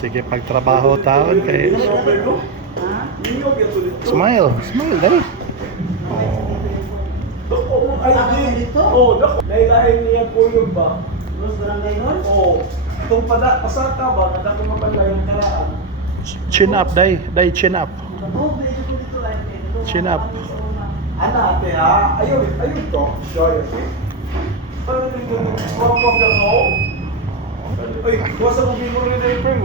Sige, pagtrabaho taon kay... Smile, smile, dali. Ay, di. Oo, dako. Nailahin niya po yung ba? Los Barangay Hall? Oo. Itong pasaka ba, nadako mo pala yung karaan. Chin up, day. Day, chin up. Oo, medyo ko dito lang. Chin up. Ano ate ha? Ayun to. Show you. Ano dito? Walk of the home? Ay, wasa mo bimo rin na yung friend.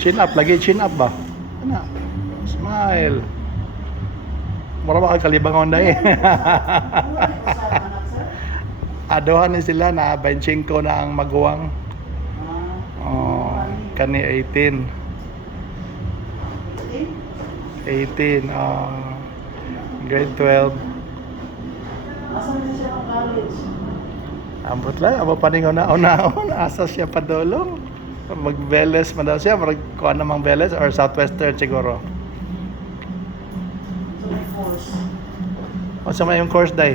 Chin up, lagi chin up ba? Ano? Smile. Mura ba kalibangon day? Adohan ni sila na 25 na ang maguwang. Oh, kani 18. 18, grade 12. Asan na siya ng college? Ambot lang, abo pa ning una-una, asa siya padulong. Mag-Veles man daw siya, kuha namang Veles or Southwestern siguro. So, may course. O sa may yung course day?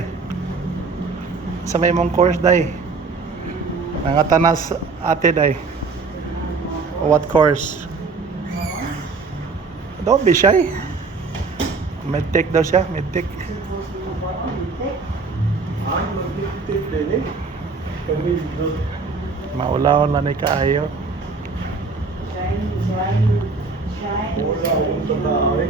Sa may mong course day? Nangatanas ate day? What course? Don't be shy. Medtech daw siya, medtech. Ay, mag-tip din eh. Kami doon. Maulaw na ni kaayo. Shine, shine, shine. Wala akong tataay.